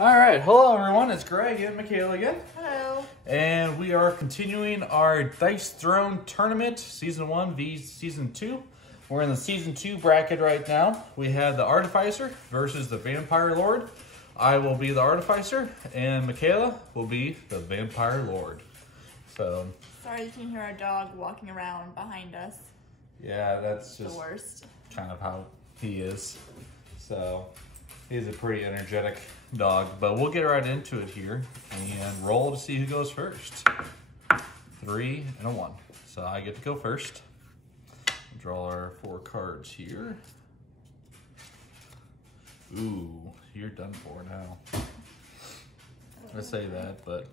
All right, hello everyone, it's Greg and Michaela again. Hello. And we are continuing our Dice Throne Tournament, Season 1 v Season 2. We're in the Season 2 bracket right now. We have the Artificer versus the Vampire Lord. I will be the Artificer, and Michaela will be the Vampire Lord. So, sorry you can hear our dog walking around behind us. yeah, that's just the worst. Kind of how he is. So, he's a pretty energetic dog, but we'll get right into it here and roll to see who goes first. 3 and a 1. So I get to go first. Draw our 4 cards here. Ooh, you're done for now. I say that, but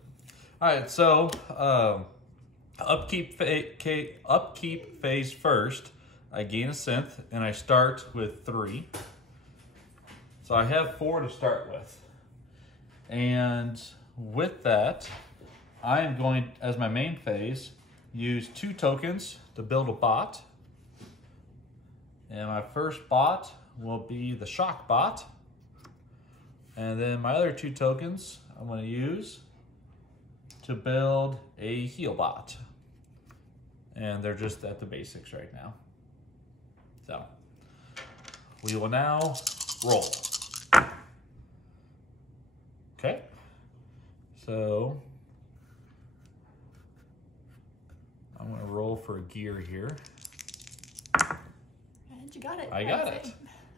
all right. So upkeep phase first. I gain a synth, and I start with 3. So I have 4 to start with. And with that, I am going, as my main phase, use 2 tokens to build a bot. And my first bot will be the shock bot. And then my other 2 tokens I'm going to use to build a heal bot. And they're just at the basics right now. So we will now roll. Okay, so I'm gonna roll for a gear here. And you got it. I got it,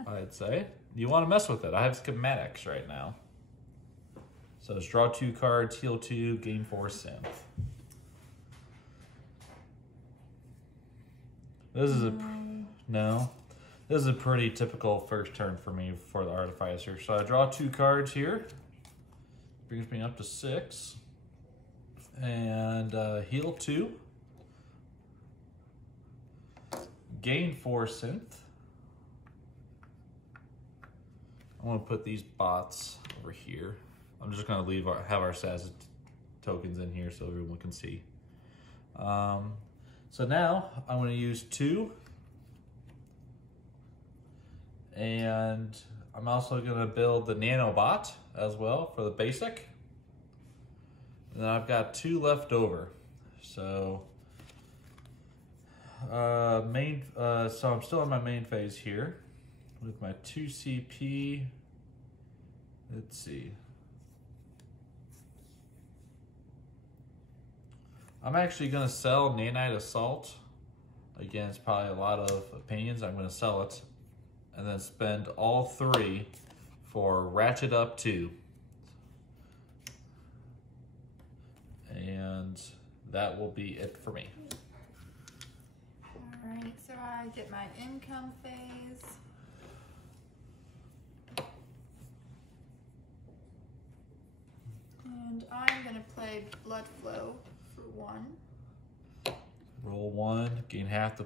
I'd say. You wanna mess with it. I have schematics right now. So let's draw 2 cards, heal 2, gain 4 synth. This is This is a pretty typical first turn for me for the Artificer. So I draw 2 cards here. Brings me up to 6. And heal 2. Gain 4 synth. I want to put these bots over here. I'm just going to have our SAS tokens in here so everyone can see. So now I'm going to use 2. And I'm also going to build the nanobot as well for the basic. And then I've got 2 left over. So so I'm still in my main phase here with my 2 CP. Let's see. I'm actually going to sell Nanite Assault. Again, it's probably a lot of opinions. I'm going to sell it. And then spend all 3 for Ratchet Up 2. And that will be it for me. Alright, so I get my income phase. And I'm going to play Blood Flow for 1. Roll 1, gain half the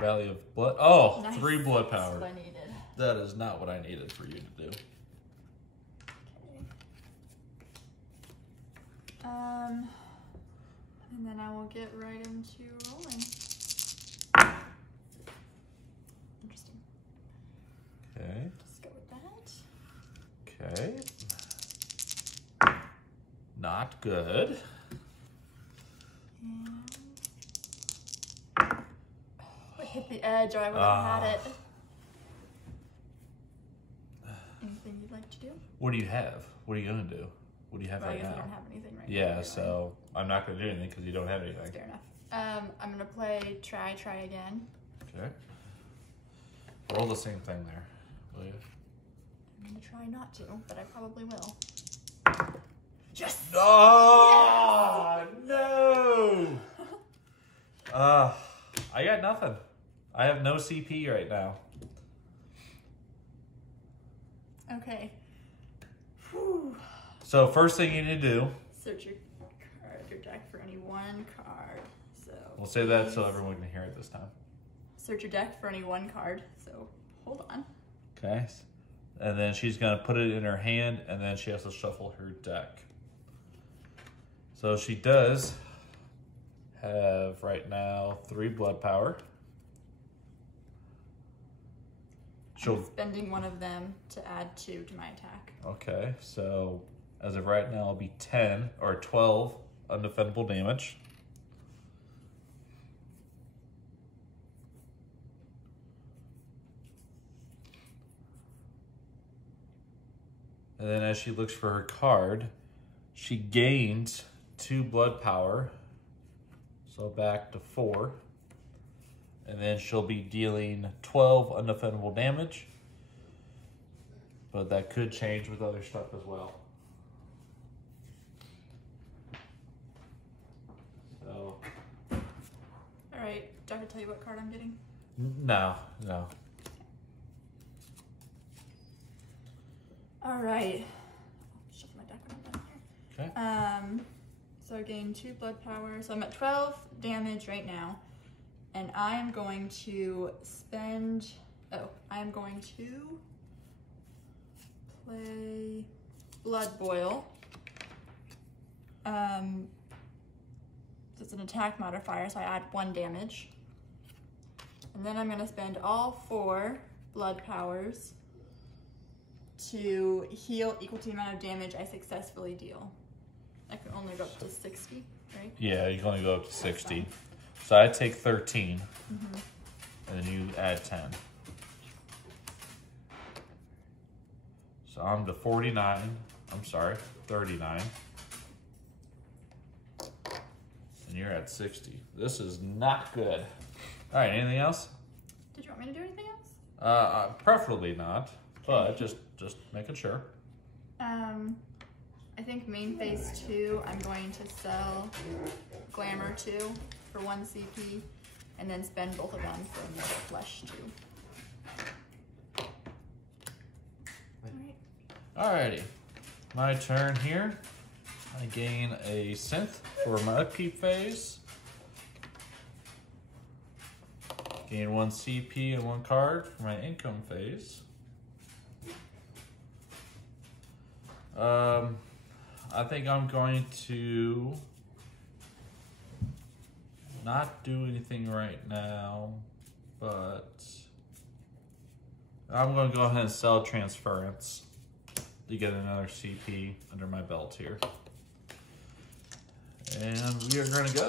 value of blood. Oh, nice. 3 blood power. That's what I needed. That is not what I needed for you to do. Okay. And then I will get right into rolling. Interesting. Okay. Just go with that. Okay. Not good. And I hit the edge, or I would have had it. Anything you'd like to do? What do you have? What are you going to do? What do you have right now? I don't have anything right now. Yeah, so I'm not going to do anything because you don't have anything. Fair enough. I'm going to play Try Again. Okay. Roll the same thing there, will you? I'm going to try not to, but I probably will. Yes! Oh, yes! No! I got nothing. I have no CP right now. Okay. Whew. So first thing you need to do. Search your deck for any 1 card. So We'll say that so everyone can hear it this time. Search your deck for any 1 card. So hold on. Okay. And then she's going to put it in her hand, and then she has to shuffle her deck. So she does have right now 3 blood power. I'm spending 1 of them to add 2 to my attack. Okay, so As of right now, it'll be 10 or 12 undefendable damage. And then as she looks for her card, she gains 2 blood power. So back to 4. And then she'll be dealing 12 undefendable damage. But that could change with other stuff as well. So. Alright, do I have to tell you what card I'm getting? No. Alright. Shuffle my deck when I'm done here. Okay. So I gain 2 blood power. So I'm at 12 damage right now. And I am going to spend... Oh, I am going to play Blood Boil. It's an attack modifier, so I add 1 damage. And then I'm going to spend all 4 blood powers to heal equal to the amount of damage I successfully deal. I can only go up to 60, right? Yeah, you can only go up to 60. So I take 13, and then you add 10. So I'm to 49. I'm sorry, 39. And you're at 60. This is not good. All right, anything else? Did you want me to do anything else? Preferably not, but just making sure. I think main phase 2, I'm going to sell Glamour 2 for 1 CP, and then spend both of them for another Flesh 2. Alrighty, my turn here. I gain a synth for my upkeep phase. Gain 1 CP and 1 card for my income phase. I think I'm going to not do anything right now, but I'm going to go ahead and sell Transference to get another CP under my belt here. And we are going to go.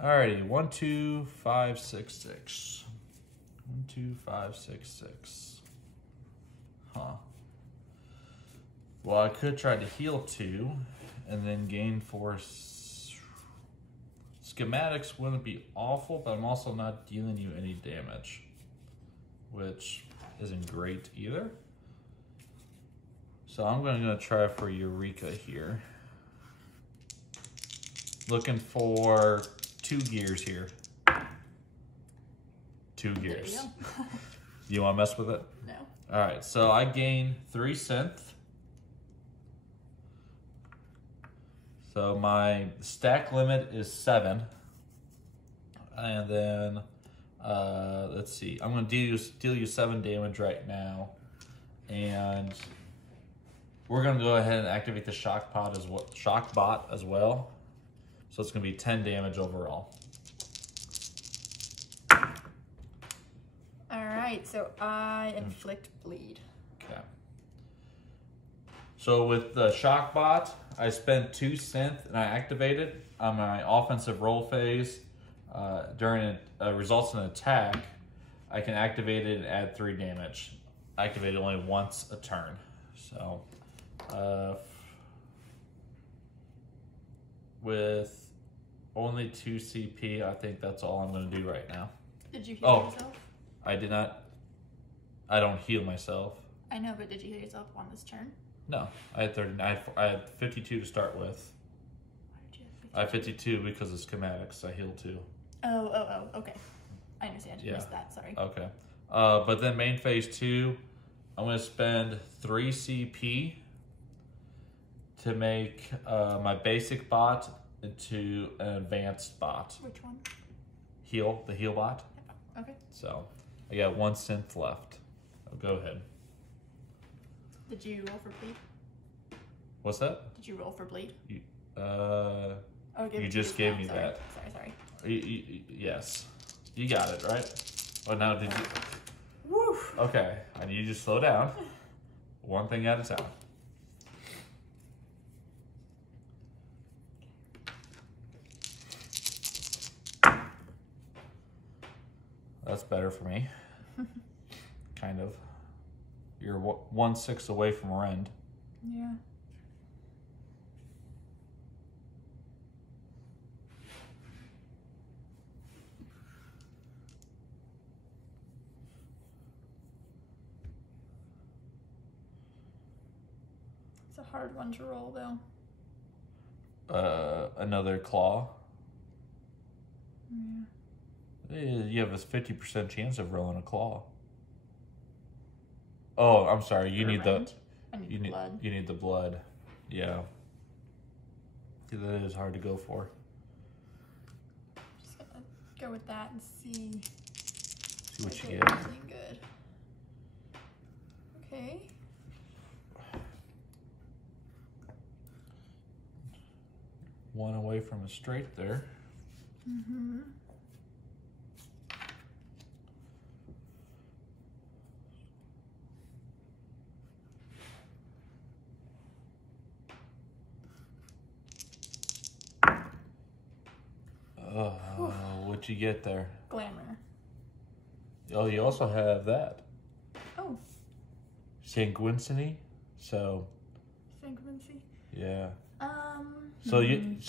Alrighty, 1, 2, 5, 6, 6. 1, 2, 5, 6, 6. Huh. Well, I could try to heal 2 and then gain 4. Schematics wouldn't be awful, but I'm also not dealing you any damage, which isn't great either. So I'm going to try for Eureka here. Looking for 2 gears here. 2 gears. There you go. You want to mess with it? No. All right, so I gain 3 synth. So my stack limit is 7. And then, let's see. I'm going to deal you 7 damage right now. And we're going to go ahead and activate the shock bot as well. So it's going to be 10 damage overall. Alright, so I inflict bleed. Okay. So with the shock bot, I spent 2 synth and I activate it on my offensive roll phase. During it results in an attack, I can activate it and add 3 damage. Activate it only once a turn. So, with only 2 CP, I think that's all I'm going to do right now. Did you heal yourself? I did not. I don't heal myself. I know, but did you heal yourself on this turn? No, I had 39. I had 52 to start with. Why did you have 52? I have 52 because of schematics. I healed 2. Oh, okay. I understand. Yeah. Missed that, sorry. Okay. But then main phase 2, I'm going to spend 3 CP to make my basic bot into an advanced bot. Which one? The heal bot. Okay. So I got 1 synth left. Go ahead. Did you roll for bleed? What's that? Did you roll for bleed? You Just just gave me sorry. that. Sorry. Yes. You got it, right? Oh, now did you? Woo! Okay, I need you to slow down. one thing at a time. That's better for me. Kind of. You're 1/6 away from rend. Yeah. It's a hard one to roll, though. Another claw. Yeah. You have a 50% chance of rolling a claw. Oh, I'm sorry. You need the. I need blood. You need the blood. Yeah. That is hard to go for. Just gonna go with that and see. See what you get. get. Anything good. Okay. One away from a straight there. Mm-hmm. What'd you get there? Glamour. Oh, you also have that. Oh. Sanguinity. So. Sanguinity. Yeah. So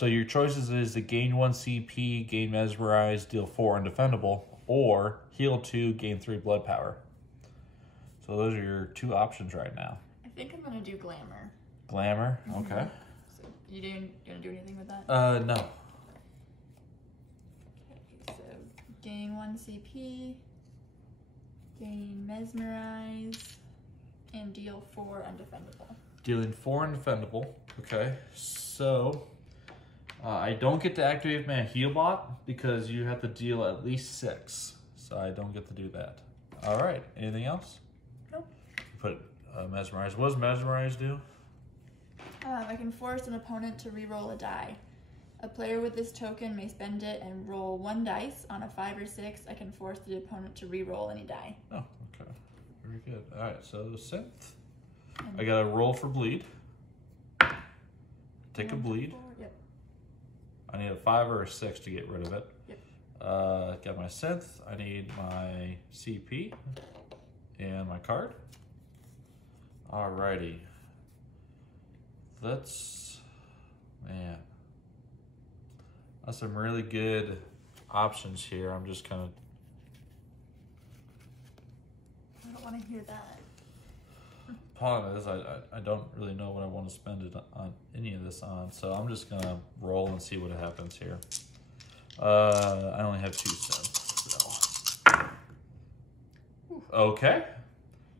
your choices is to gain 1 CP, gain mesmerize, deal 4 undefendable, or heal 2, gain 3 blood power. So those are your 2 options right now. I think I'm gonna do glamour. Glamour. Okay. So you gonna do anything with that? No. Okay, so gain 1 CP, gain mesmerize, and deal 4 undefendable. Dealing 4 undefendable. Okay. So I don't get to activate my heal bot because you have to deal at least 6. So I don't get to do that. All right. Anything else? Nope. Put mesmerize. What does mesmerize do? I can force an opponent to re-roll a die. A player with this token may spend it and roll 1 dice. On a 5 or 6, I can force the opponent to re-roll any die. Oh, okay. Very good. All right, so synth. I got to roll for bleed. Take a bleed. 4, yep. I need a 5 or a 6 to get rid of it. Yep. Got my synth. I need my CP and my card. Alrighty. That's some really good options here. I'm just kind of. I don't want to hear that. Problem is, I don't really know what I want to spend it on any of this on, so I'm just gonna roll and see what happens here. I only have 2 cents, so. Okay.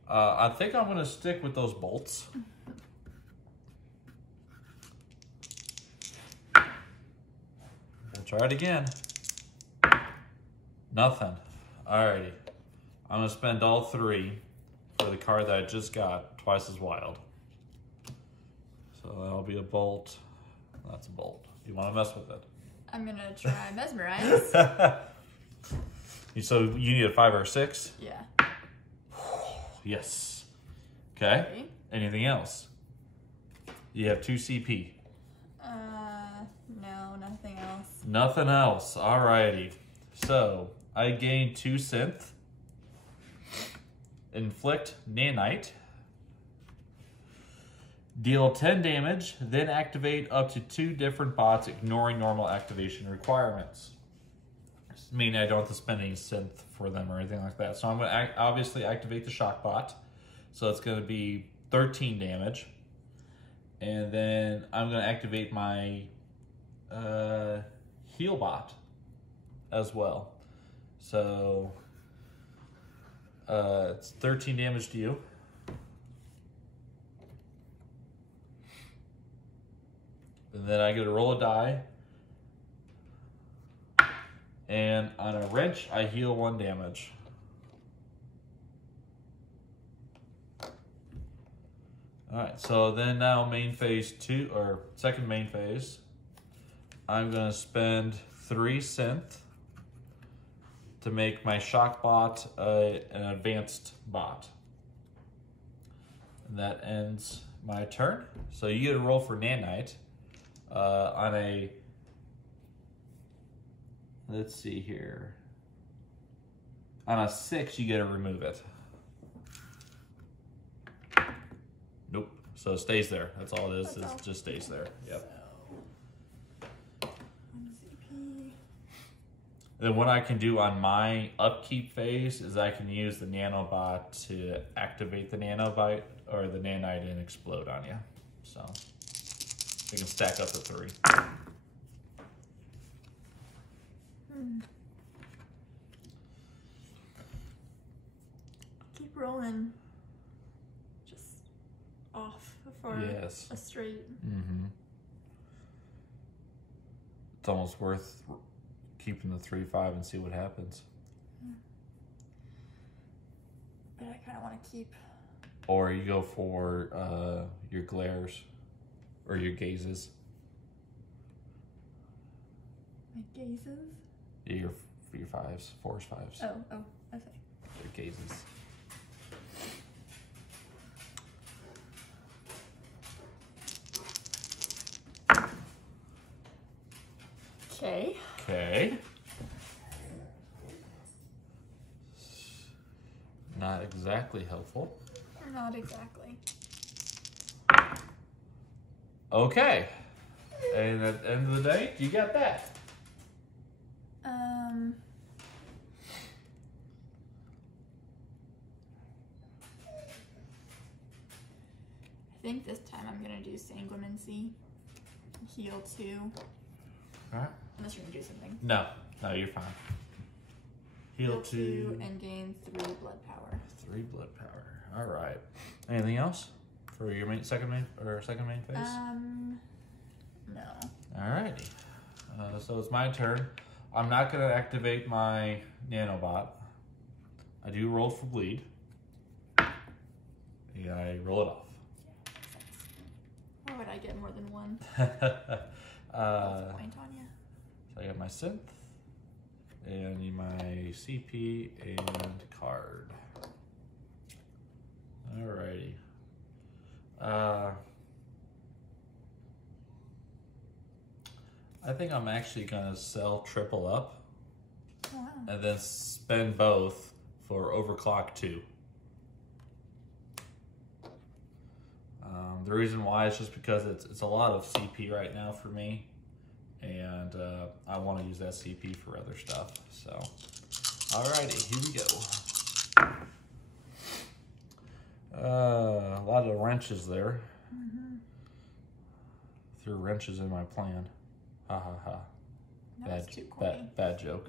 I think I'm gonna stick with those bolts. We'll try it again. Nothing. Alrighty. I'm gonna spend all 3 for the card that I just got, twice as wild. So that'll be a bolt. That's a bolt. You want to mess with it? I'm gonna try mesmerize. So you need a 5 or a 6? Yeah. Yes. Okay. Anything else? You have 2 CP. No, nothing else. Nothing else. Alrighty. So I gain 2 synth. Inflict nanite. Deal 10 damage, then activate up to 2 different bots, ignoring normal activation requirements. Meaning I don't have to spend any synth for them or anything like that. So I'm going to obviously activate the shock bot. So it's going to be 13 damage. And then I'm going to activate my heal bot as well. So it's 13 damage to you. And then I get to roll a die. And on a wrench, I heal 1 damage. Alright, so then now main phase 2, or second main phase, I'm going to spend 3 synth to make my shock bot an advanced bot. that ends my turn. So you get a roll for Nanite. On a, let's see here. On a 6, you get to remove it. Nope. So it stays there. That's all it is. It just stays there. Yep. So, 1 CP. Then what I can do on my upkeep phase is I can use the nanobot to activate the nanobite or the nanite and explode on you. So we can stack up to 3. Keep rolling. Just off for Yes. a straight. It's almost worth keeping the 3-5 and see what happens. But I kind of want to keep. Or you go for your glares or your gazes. My gazes? Your 5s, 4s, 5s. Oh, okay. Your gazes. Okay. Okay. Not exactly helpful. Not exactly. Okay. And at the end of the day, you got that. I think this time I'm gonna do Sanguinancy. Heal 2. Alright. Unless you're gonna do something. No, you're fine. Heal 2 and gain 3 blood power. 3 blood power. Alright. Anything else for your second main phase? No. Alrighty. So it's my turn. I'm not gonna activate my nanobot. I do roll for bleed. Yeah, I roll it off. Why would I get more than 1? Point on you. So I got my synth and my CP and card. Alrighty. I think I'm actually gonna sell triple up and then spend both for overclock 2. The reason why is just because it's a lot of CP right now for me, and I want to use that CP for other stuff. So, alrighty, here we go. A lot of wrenches there. Threw wrenches in my plan. Ha ha ha. That was too corny. Bad joke.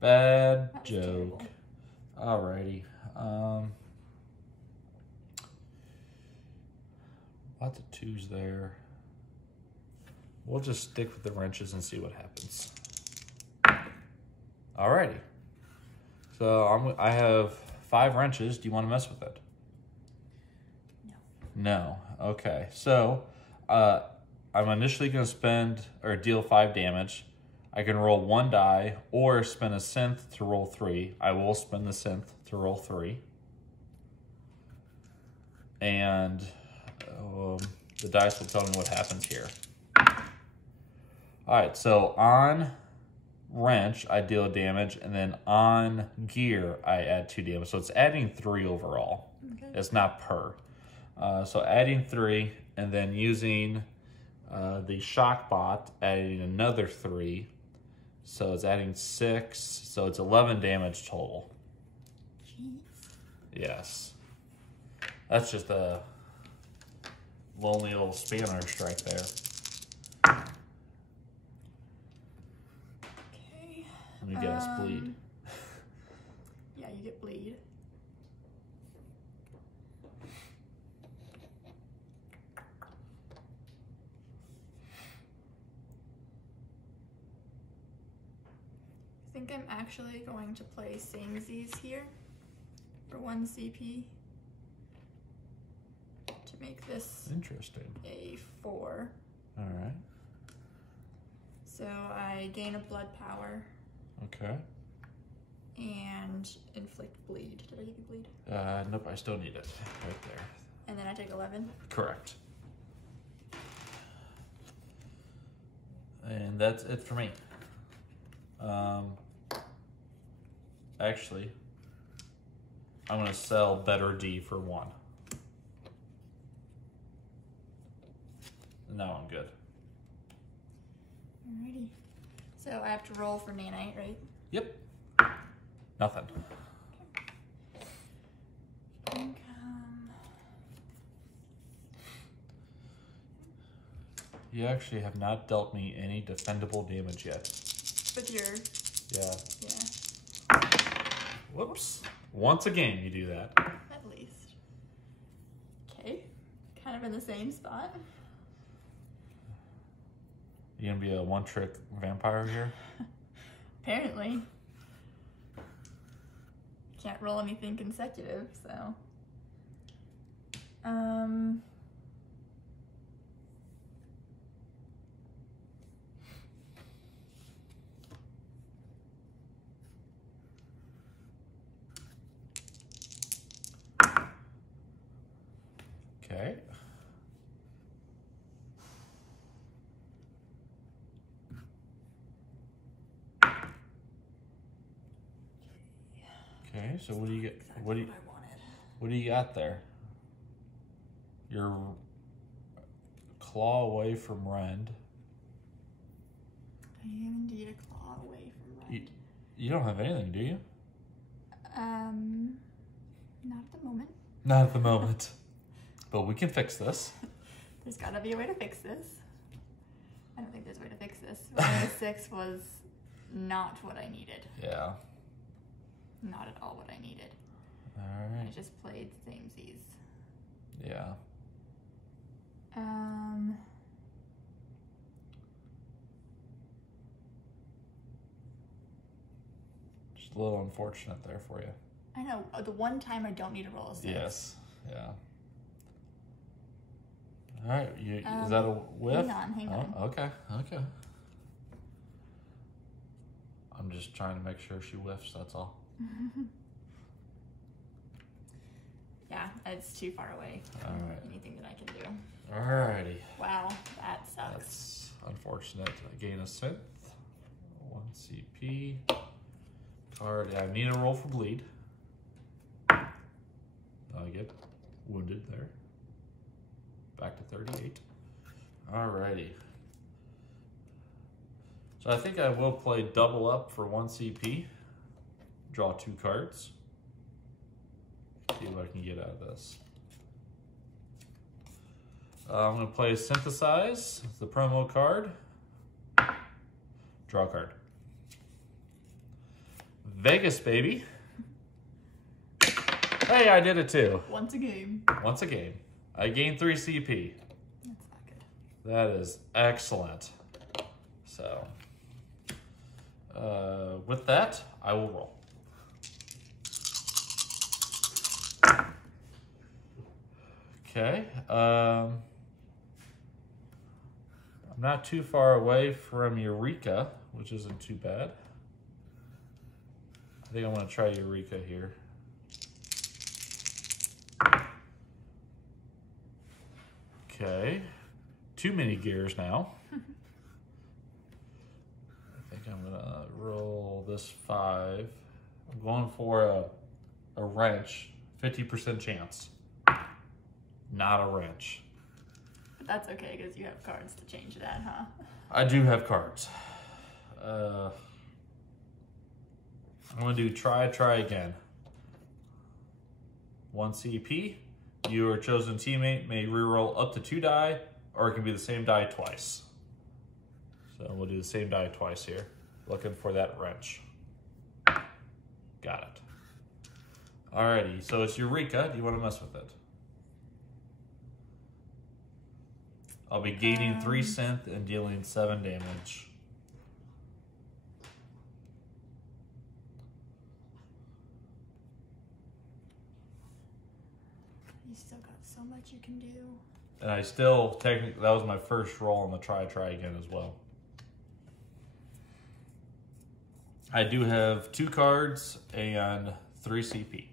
That was joke. Alrighty. Lots of 2s there. We'll just stick with the wrenches and see what happens. Alrighty. So I have 5 wrenches. Do you want to mess with it? No. Okay. So I'm initially going to spend or deal 5 damage. I can roll 1 die or spend a synth to roll 3. I will spend the synth to roll 3. And the dice will tell me what happens here. Alright, so on wrench, I deal damage, and then on gear, I add 2 damage. So it's adding 3 overall. Okay. It's not per. So adding 3, and then using the shock bot, adding another 3. So it's adding 6. So it's 11 damage total. Jeez. Yes. That's just a lonely little spanner strike there. Okay. Let me guess, bleed. Yeah, you get bleed. I think I'm actually going to play Samesies here for 1 CP to make this Interesting. a 4. All right. So I gain a blood power Okay. and inflict bleed. Did I give you bleed? Nope, I still need it right there. And then I take 11? Correct. And that's it for me. Actually, I'm gonna sell Better D for 1. And now I'm good. Alrighty. So I have to roll for nanite, right? Yep. Nothing. Income. You actually have not dealt me any defendable damage yet. With your... Yeah. Yeah. Whoops. Once a game you do that. At least. Okay. Kind of in the same spot. You gonna be a one-trick vampire here? Apparently. Can't roll anything consecutive, so. Okay. Okay, so what do you get? Exactly What do you? I wanted. What do you got there? Your claw away from Rend. I am indeed a claw away from Rend. You don't have anything, do you? Not at the moment. Not at the moment. But we can fix this. There's gotta be a way to fix this. I don't think there's a way to fix this. Rolling a 6 was not what I needed. Yeah. Not at all what I needed. All I right. just played samesies. Yeah. Just a little unfortunate there for you. I know. The one time I don't need to roll a 6. Yes. Yeah. All right. Is that a whiff? Hang on. Okay. Okay. I'm just trying to make sure she whiffs. That's all. Yeah, it's too far away from anything that I can do. Alrighty. Wow, that sucks. That's unfortunate. I gain a synth. 1 CP. Card. I need a roll for bleed. I get wounded there. Back to 38. Alrighty. So I think I will play double up for 1 CP. Draw 2 cards. See what I can get out of this. I'm going to play Synthesize, the promo card. Draw a card. Vegas, baby. Hey, I did it too. Once a game. Once a game. I gained 3 CP. That's not good. That is excellent. So, with that, I will roll. Okay. I'm not too far away from Eureka, which isn't too bad. I think I'm going to try Eureka here. Okay. Too many gears now. I think I'm going to roll this 5. I'm going for a wrench. 50% chance. Not a wrench. But that's okay because you have cards to change that, huh? I do have cards. I'm going to do try again. 1 CP. Your chosen teammate may reroll up to 2 die, or it can be the same die twice. So we'll do the same die twice here. Looking for that wrench. Got it. Alrighty, so it's Eureka. Do you want to mess with it? I'll be gaining 3 synth and dealing 7 damage. You still got so much you can do. And I still, technically, that was my first roll on the try again as well. I do have 2 cards and 3 CP.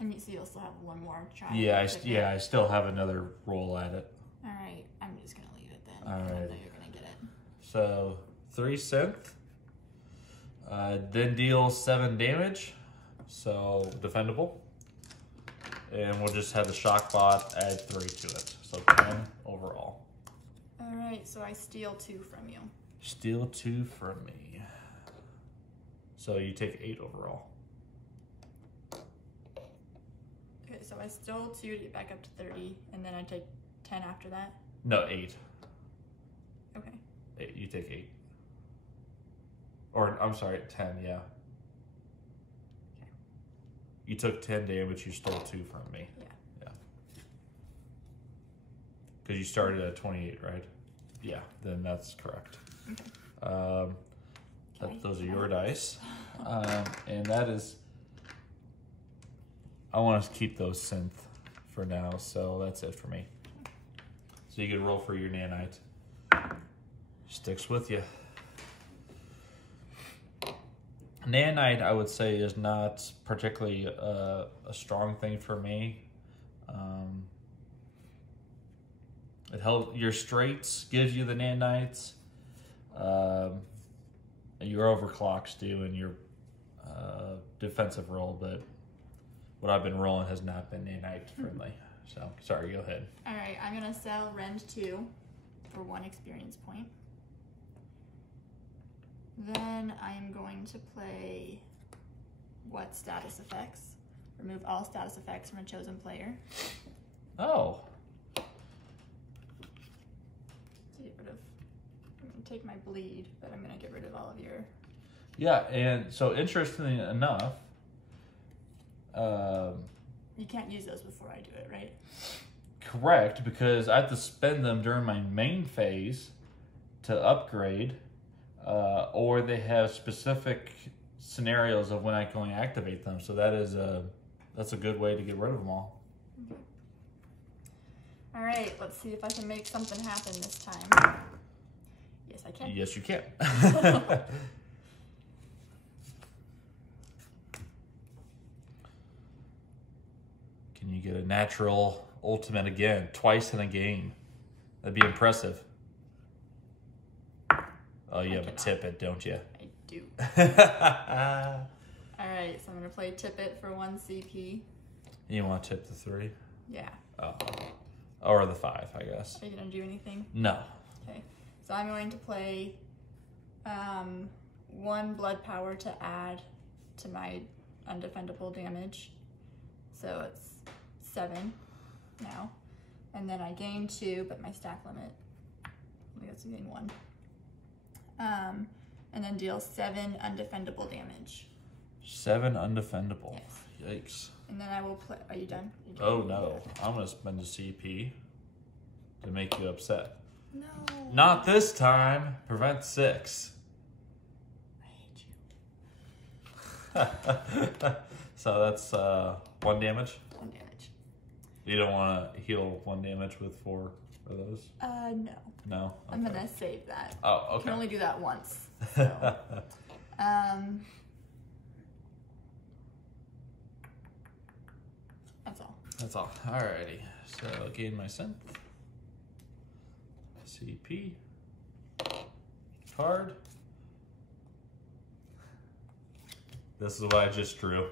And you see, you'll still have one more try. Yeah, I still have another roll at it. All right, I'm just gonna leave it then. All I right. know you're gonna get it. So 3 synth. Then deal 7 damage. So defendable. And we'll just have the shock bot add 3 to it. So 10 overall. All right, so I steal 2 from you. Steal 2 from me. So you take 8 overall. Okay, so I stole 2 to get back up to 30, and then I take 10 after that? No, 8. Okay. 8. You take 8. Or, I'm sorry, 10, yeah. Okay. You took 10 damage, you stole 2 from me. Yeah. Yeah. Because you started at 28, right? Yeah, then that's correct. Okay. Those are your dice. And that is... I want to keep those synth for now, so that's it for me. So you can roll for your nanite. Sticks with you. Nanite, I would say, is not particularly a strong thing for me. It helps your straights, gives you the nanites. Your overclocks do, and your defensive roll, but what I've been rolling has not been nanite friendly. So, sorry, go ahead. All right, I'm gonna sell Rend 2 for 1 experience point. Then I'm going to play what status effects? Remove all status effects from a chosen player. Oh. To get rid of, I'm gonna take my bleed, but I'm gonna get rid of all of your... Yeah, and so interestingly enough, you can't use those before I do it, right? correct, because I have to spend them during my main phase to upgrade, or they have specific scenarios of when I can only activate them. So that's a good way to get rid of them all. Okay. All right, let's see if I can make something happen this time. Yes, I can. Yes, you can. Can you get a natural ultimate again, twice in a game? That'd be impressive. Oh, you have a tippet, don't you? I do. All right, so I'm gonna play Tippet for 1 CP. You want to tip the 3? Yeah. Oh. Or the 5, I guess. Are you gonna do anything? No. Okay, so I'm going to play 1 blood power to add to my undefendable damage. So it's 7 now. And then I gain 2, but my stack limit, I guess I gain 1. And then deal 7 undefendable damage. 7 undefendable. Yes. Yikes. And then I will play, are you done? Oh no, I'm gonna spend a CP to make you upset. No. Not this time. Prevent 6. I hate you. So that's 1 damage. 1 damage. You don't want to heal 1 damage with 4 of those? No. No? Okay. I'm gonna save that. Oh, I okay. can only do that once. So. That's all. That's all. Alrighty. So gain my synth. CP. Card. This is what I just drew.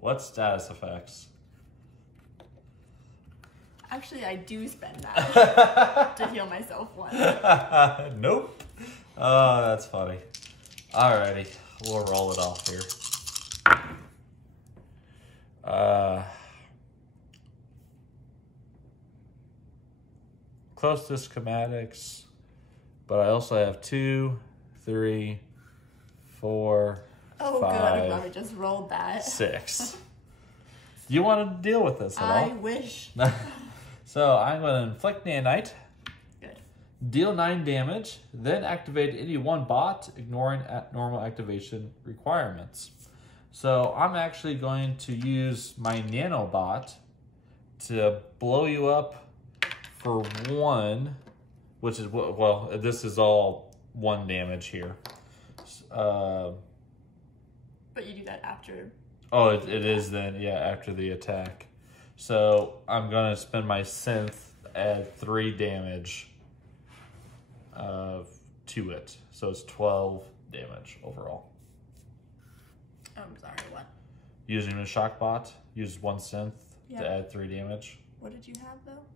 What status effects? Actually, I do spend that to heal myself 1. Nope. Oh, that's funny. Alrighty. We'll roll it off here. Close to schematics, but I also have 2, 3, 4, Oh, 5, good. I'm glad we just rolled that. 6. Do you want to deal with this at I all? wish. So I'm going to inflict nanite. Good. Deal 9 damage, then activate any 1 bot, ignoring normal activation requirements. So I'm actually going to use my nanobot to blow you up for 1, which is, well, this is all 1 damage here. But you do that Oh, it is then, yeah, after the attack. So I'm going to spend my synth, add 3 damage to it. So it's 12 damage overall. Oh, I'm sorry, what? Using a shock bot, use 1 synth to add 3 damage. What did you have though?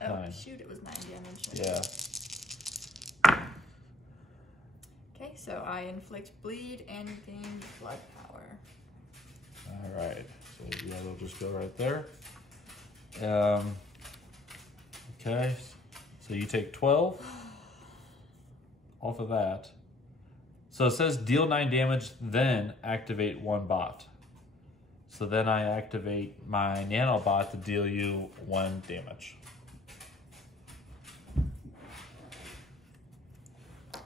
Oh, 9. shoot, it was 9 damage. Yeah. Okay, so I inflict bleed and gain blood power. All right, so yeah, they'll just go right there. Okay, so you take 12 off of that. So it says deal 9 damage, then activate 1 bot. So then I activate my nanobot to deal you 1 damage. All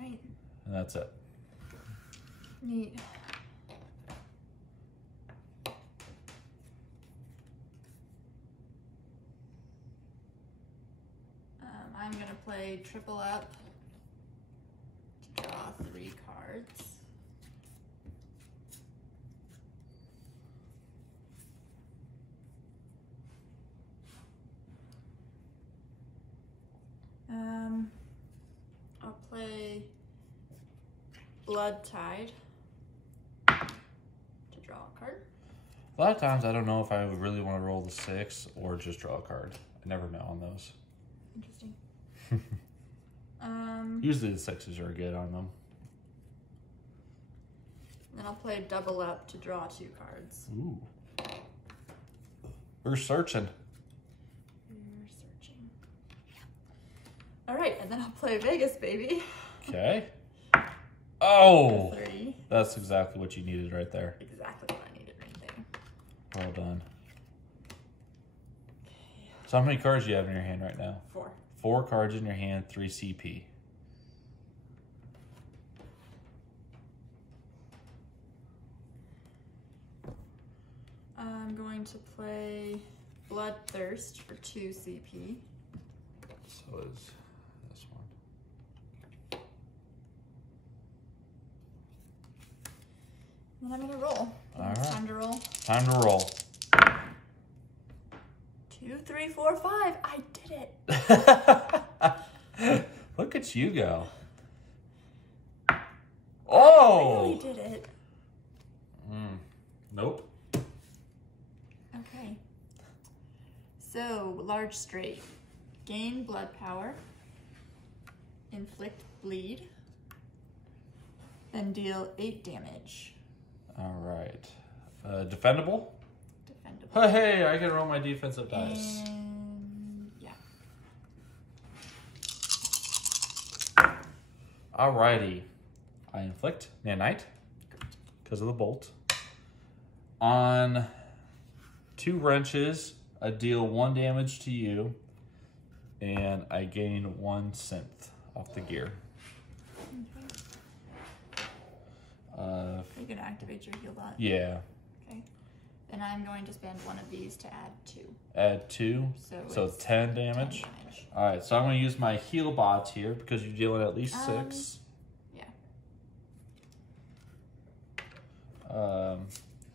right. And that's it. Neat. I'm gonna play triple up to draw 3 cards. I'll play Blood Tide to draw a card. A lot of times I don't know if I would really want to roll the 6 or just draw a card. I never know on those. Interesting. Usually the 6s are good on them. Then I'll play double up to draw 2 cards. Ooh. We're searching. We're searching. All right, and then I'll play Vegas, baby. Okay. Oh! 3. That's exactly what you needed right there. Exactly what I needed right there. Well done. So how many cards do you have in your hand right now? 4. 4 cards in your hand, 3 CP. I'm going to play Bloodthirst for 2 CP. So is this one. Then I'm gonna roll. All It's right. time to roll. Time to roll. 2, 3, 4, 5. I did it. Look at you go. Oh! I really did it. Nope. Okay. So, large straight. Gain blood power. Inflict bleed. Then deal 8 damage. All right. Defendable? Defendable. Hey, I can roll my defensive dice. And yeah. Alrighty. I inflict nanite because of the bolt. On 2 wrenches, I deal 1 damage to you, and I gain 1 synth off the gear. Are you gonna activate your heal bot? Yeah. Okay. Then I'm going to spend 1 of these to add 2. Add 2, so it's 10 damage. 10 damage. Alright, so I'm going to use my heal bots here because you're dealing at least 6. Yeah.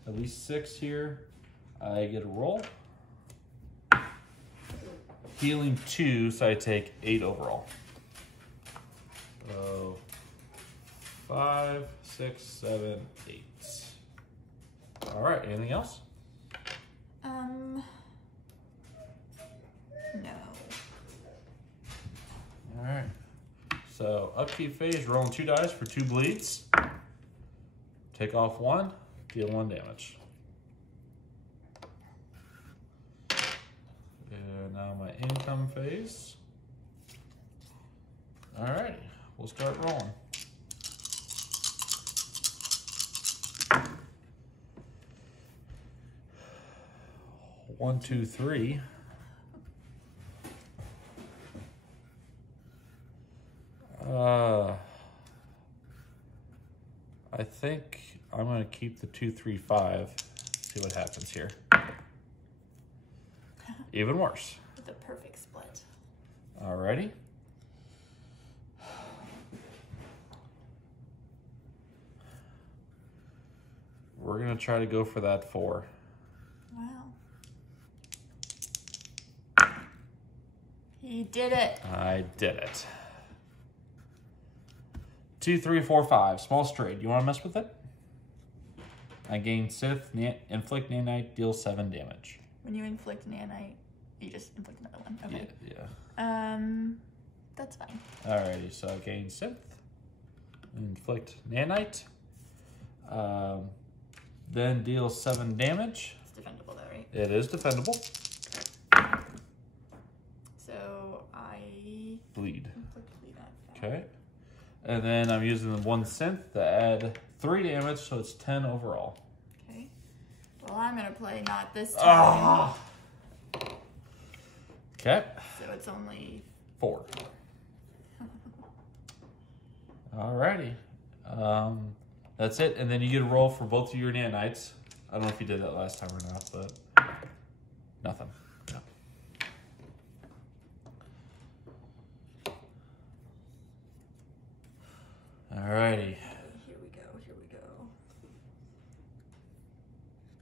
At least 6 here. I get a roll. Healing 2, so I take 8 overall. So 5, 6, 7, 8. All right. Anything else? No. All right. So upkeep phase, rolling 2 dice for 2 bleeds. Take off 1, deal 1 damage. And now my income phase. All right, we'll start rolling. One, 2, 3. I think I'm gonna keep the 2, 3, 5. See what happens here. Even worse. With a perfect split. Alrighty. we're gonna try to go for that 4. Wow. He did it. I did it. 2, 3, 4, 5. Small straight. You want to mess with it? I gain Sith, inflict nanite, deal 7 damage. When you inflict nanite, you just inflict another one. Okay. Yeah. That's fine. Alrighty, so I gain Sith, inflict nanite, then deal 7 damage. It's defendable though, right? It is defendable. So I Bleed. inflict bleed on that. Okay. And then I'm using the 1 synth to add 3 damage, so it's 10 overall. Okay. Well, I'm gonna play not this time. Ah! Okay. So it's only 4. Alrighty. That's it. And then you get a roll for both of your nanites. I don't know if you did that last time or not, but nothing. Yeah. Alrighty. Here we go. Here we go.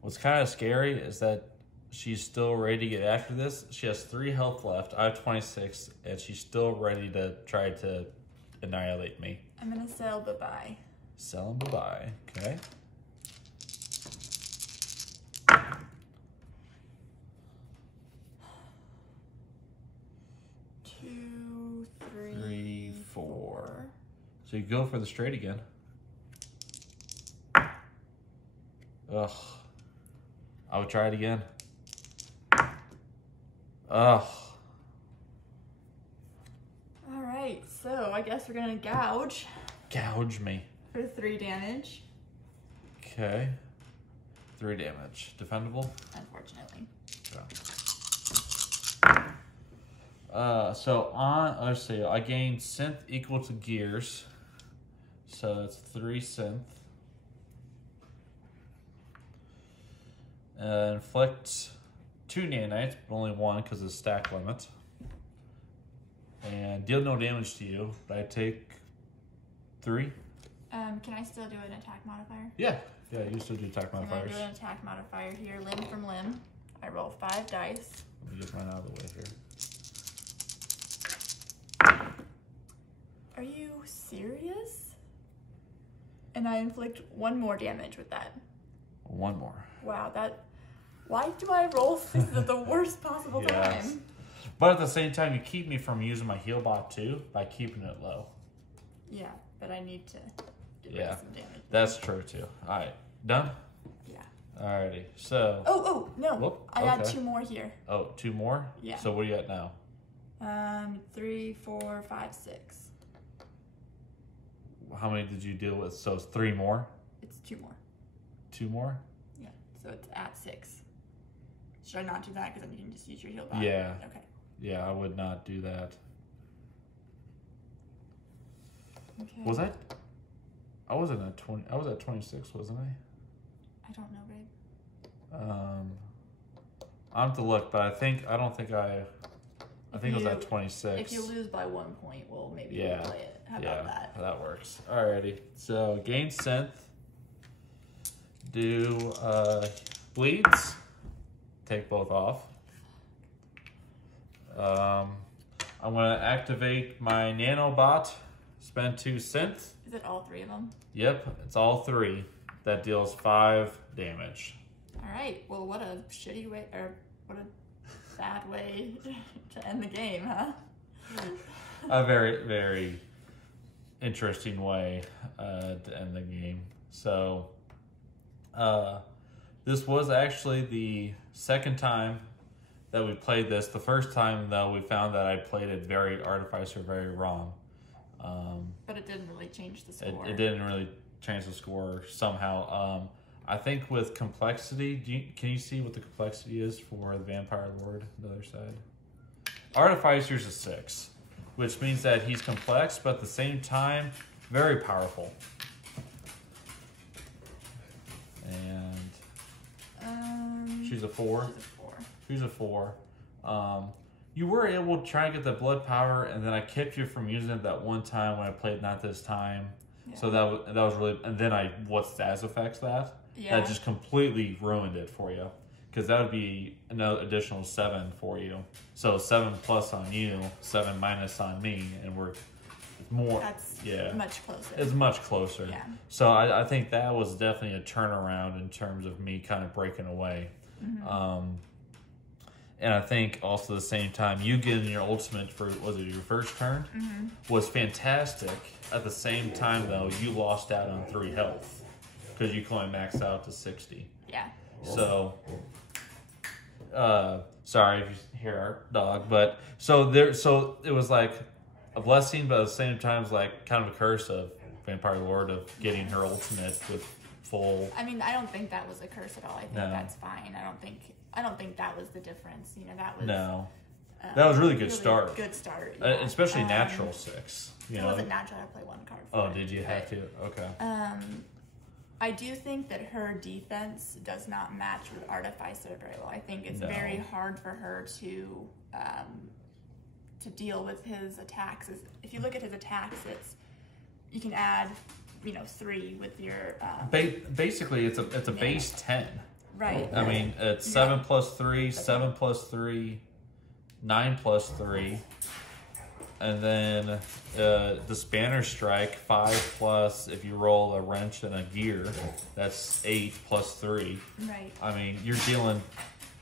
What's kind of scary is that she's still ready to get after this. She has 3 health left. I have 26, and she's still ready to try to annihilate me. I'm gonna sell bye-bye. Sell and bye-bye. Okay. Two, three, 3, 4. So you go for the straight again. Ugh. I would try it again. Ugh. All right, so I guess we're gonna gouge Gouge me. for 3 damage. Okay. 3 damage. Defendable? Unfortunately. So on, let's see, I gained synth equal to gears. So that's 3 synth. Inflict 2 nanites, but only 1 because of the stack limit. And deal no damage to you, but I take 3. Can I still do an attack modifier? Yeah, you still do attack So I'm modifiers. gonna do an attack modifier here, limb from limb. I roll 5 dice. Let me get mine out of the way here. Are you serious? And I inflict 1 more damage with that. 1 more. Wow, why do I roll this at the worst possible Yes. time? But at the same time, you keep me from using my heal bot too by keeping it low. Yeah, but I need to get rid Yeah. of some damage. That's true too. Alright, done? Yeah. Alrighty, so. Oh, no. Whoop, I got okay. 2 more here. Oh, 2 more? Yeah. So what do you got now? 3, 4, 5, 6. How many did you deal with? So it's 3 more? It's 2 more. 2 more? Yeah, so it's at 6. Should I not do that? Because then you can just use your heal back. Yeah. Okay. Yeah, I would not do that. Okay. Was I wasn't at 20. I was at 26, wasn't I? I don't know, babe. I have to look, but I think it was at 26. If you lose by 1 point, we'll maybe Yeah. play it. How about that? That works. Alrighty. So gain synth. Do bleeds. Take both off. I'm gonna activate my nanobot. Spend 2 synth. Is it all 3 of them? Yep, it's all 3. That deals 5 damage. All right. Well, what a shitty way, or what a sad way to end the game, huh? A very, very interesting way to end the game. So, this was actually the second time that we played this. The first time, though, we found that I played it Artificer very wrong. But it didn't really change the score. It didn't really change the score somehow. I think with complexity, can you see what the complexity is for the Vampire Lord, the other side? Artificer's a 6, which means that he's complex, but at the same time, very powerful. And she's a 4. She's a 4. She's a 4. You were able to try and get the blood power, and then I kept you from using it that one time when I played Not This Time. Yeah. So that was really, and then what status affects that? Yeah. That just completely ruined it for you. Because that would be another additional 7 for you. So 7 plus on you, 7 minus on me, and we're more. That's yeah, much closer. It's much closer. Yeah. So I think that was definitely a turnaround in terms of me kind of breaking away. And I think also at the same time, you getting your ultimate for, was it your first turn? Was fantastic. At the same time, though, you lost out on 3 health because you can only max out to 60. Yeah. So, sorry if you hear our dog, but so it was like a blessing, but at the same time, it was like kind of a curse of Vampire Lord of getting her ultimate with full. I mean, I don't think that was a curse at all. I think No. that's fine. I don't think that was the difference. You know, that was No. That was really good really start. Good start. Especially natural 6. You It know. wasn't natural. I had to play 1 card. For Oh, it, did you but, have to? Okay. I do think that her defense does not match with Artificer very well. I think it's No. very hard for her to deal with his attacks. If you look at his attacks, you can add 3 with your Basically, it's a base 10. right. I mean, it's 7 plus 3, 7 plus 3, 9 plus 3. And then the Spanner Strike, 5 plus, if you roll a wrench and a gear, that's 8 plus 3. Right. I mean, you're dealing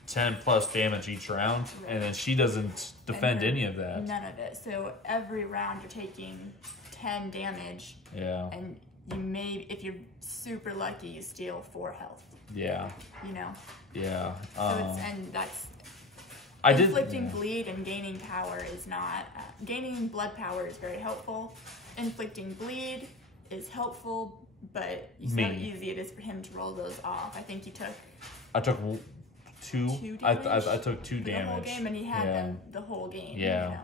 10 plus damage each round, and then she doesn't defend any of that. None of it. So every round you're taking 10 damage. Yeah. And you may, if you're super lucky, you steal 4 health. Yeah. You know? Yeah. So and that's... I did. Inflicting bleed and gaining power is not... gaining blood power is very helpful. Inflicting bleed is helpful, but you see how easy it is for him to roll those off. I think he took... I took 2. I took 2 for damage. the whole game, and he had them the whole game. Yeah.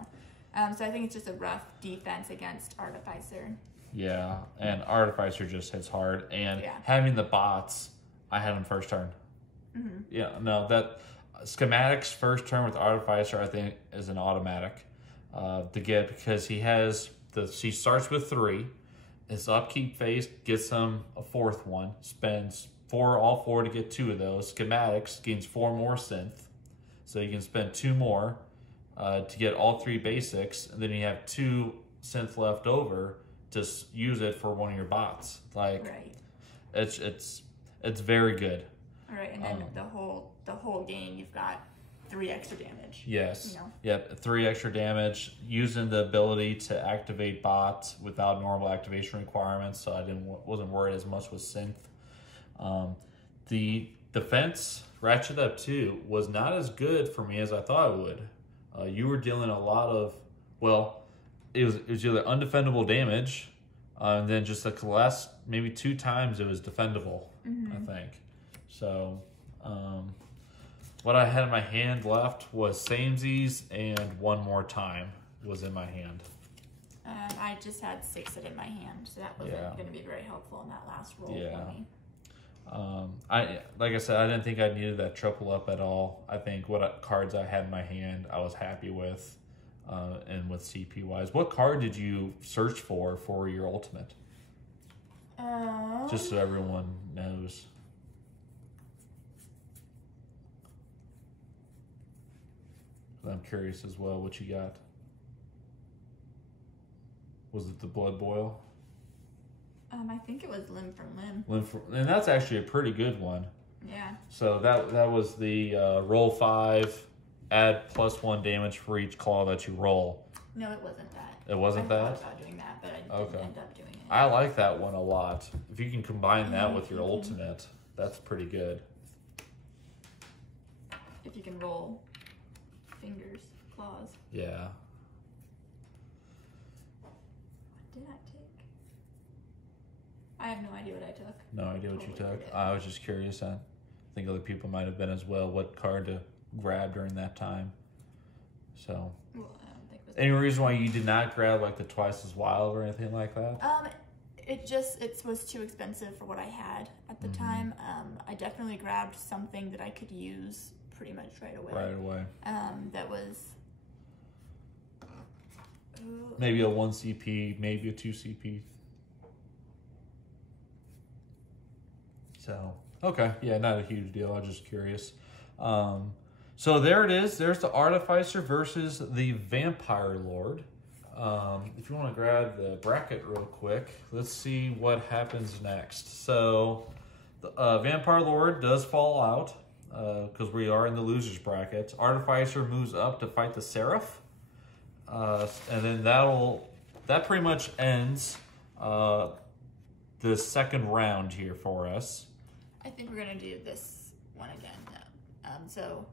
You know? So I think it's just a rough defense against Artificer. Yeah, and Artificer just hits hard. And having the bots, I had him first turn. Yeah, no, that... Schematics first turn with Artificer, I think, is an automatic to get because she starts with 3. His upkeep phase gets him a 4th one, spends all 4 to get 2 of those. Schematics gains 4 more synth, so you can spend 2 more to get all 3 basics, and then you have 2 synth left over to use it for one of your bots. Like, it's very good. All right, and then the whole game, you've got 3 extra damage. Yes. You know? Yep. 3 extra damage using the ability to activate bots without normal activation requirements. So I wasn't worried as much with synth. The defense ratchet up too was not as good for me as I thought it would. You were dealing a lot of it was either undefendable damage, and then just the last maybe 2 times it was defendable. I think. So, what I had in my hand left was samesies, and One More Time was in my hand. I just had 6 in my hand, so that wasn't going to be very helpful in that last roll for me. Like I said, I didn't think I needed that triple up at all. I think what cards I had in my hand, I was happy with, and with CP wise. What card did you search for your ultimate? Just so everyone knows. I'm curious as well what you got. Was it the Blood Boil? I think it was Limb from Limb. And that's actually a pretty good one. Yeah. So that was the roll 5, add +1 damage for each claw that you roll. No, it wasn't that. It wasn't that? I thought about doing that, but I didn't end up doing it. I like that one a lot. If you can combine that with your ultimate, that's pretty good. If you can roll fingers, claws. Yeah. What did I take? I have no idea what I took. No idea what you took? I was just curious. I think other people might have been as well. What card to grab during that time? So. Well, I don't think it was. Any reason why you did not grab like the Twice as Wild or anything like that? It was too expensive for what I had at the time. I definitely grabbed something that I could use pretty much right away. That was maybe a 1 CP, maybe a 2 CP. So, okay. Yeah, not a huge deal. I was just curious. So there it is. There's the Artificer versus the Vampire Lord. If you want to grab the bracket real quick, let's see what happens next. So the Vampire Lord does fall out because we are in the losers bracket. Artificer moves up to fight the Seraph. And then that pretty much ends the second round here for us. I think we're going to do this one again. So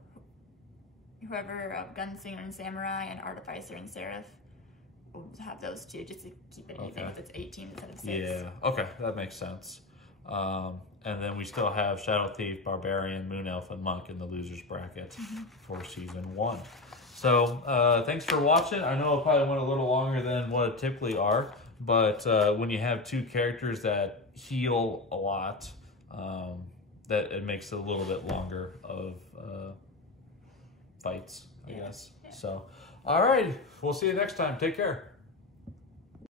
whoever Gunslinger and Samurai and Artificer and Seraph, we'll have those two just to keep it even if it's 18 instead of 6. Yeah, okay, that makes sense. And then we still have Shadow Thief, Barbarian, Moon Elf, and Monk in the losers bracket for season 1. So thanks for watching. I know it probably went a little longer than what it typically are, but when you have 2 characters that heal a lot, that it makes it a little bit longer of fights, I guess. Yeah. So, all right, we'll see you next time. Take care.